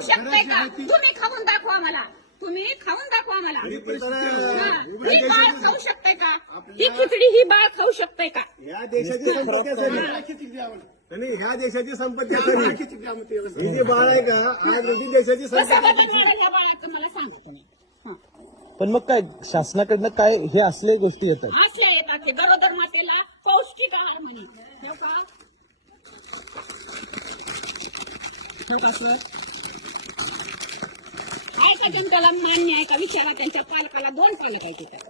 शकताय का? तुम्ही खाऊन दाखवा मला तुम्ही खाऊन दाखवा मला हा. ही. बाळ खाऊ शकताय का? ही खिचडी ही बाळ खाऊ शकताय का? या देशाची संपत्ती असेल. नाही ह्या देशाची संपत्ती असेल. ही जी बाळ आहे का आज ही देशाची कसं संपत्ती बदल मिळेल या बाळाचं मला सांगा तुम्ही. हा. पण मग काय शासनाकडनं काय हे असले गोष्टी येतात? असे येतात गरोदर मातेला पौष्टिक आहार म्हणून हो का हो का सर. मान्य आहे का विचारा त्यांच्या पालकाला दोन पालक आहे तिथं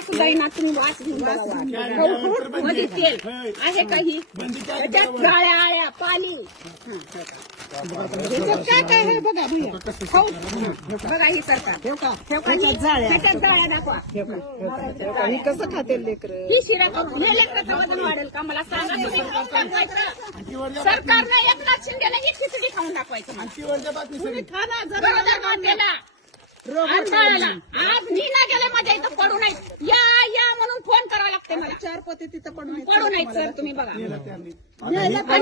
सुद्धा तुम्ही वास घेऊन मध्ये तेल आहे काही त्याच्यात गाळ्या आळ्या पाणी हा, हो का. ह्याच्यात काय काय आहे बघा भैया खाऊ बघा ठेव का ठेव का ह्याच्यात जाळ्या दाखवा ही कसं खाते लेकर ही शिरा करून हे लेकराचं वजन वाढेल का मला सांगा तुम्ही सरकारनं एकनाथ शिंदेला ही खिचडी खाऊन दाखवायचं मला. तुम्ही खा ना जरा गरोदर मातेला आज मी ना गेले माझ्या इथं पडू नाहीत या या म्हणून फोन करावा लागते मला. चार पोते तिथं पडून पडू नाहीत सर तुम्ही बघा.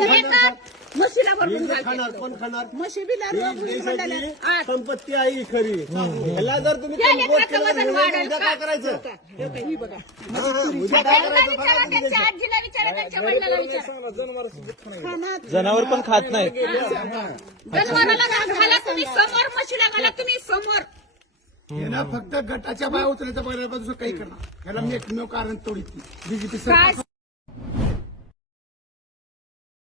येतात म्हशीला भरून खाणार घालतात. कोण खाणार. म्हशी बिला ही देशाची आज संपत्ती आहे ही खरी. ह्याला जर तुम्ही या कमकुवत लेकराचं केलं वजन तर वाढेल उद्या का? काय करायचं? ही बघा. हा, हा, उद्या काय त्यांना करायचं? बघा विचारा तुम्ही त्यांच्या आजीला विचारा त्यांच्या वडिलाला विचारा. खाणार जनावर पण खात नाहीत. जनावराला घाला तुम्ही समोर म्हशीला घाला तुम्ही समोर. फक्त गटाच्या बाया उचलायचा बघायला दुसरं काही करणार. याला मी एकमेव कारण तोडीत बीजेपी काय? सरकार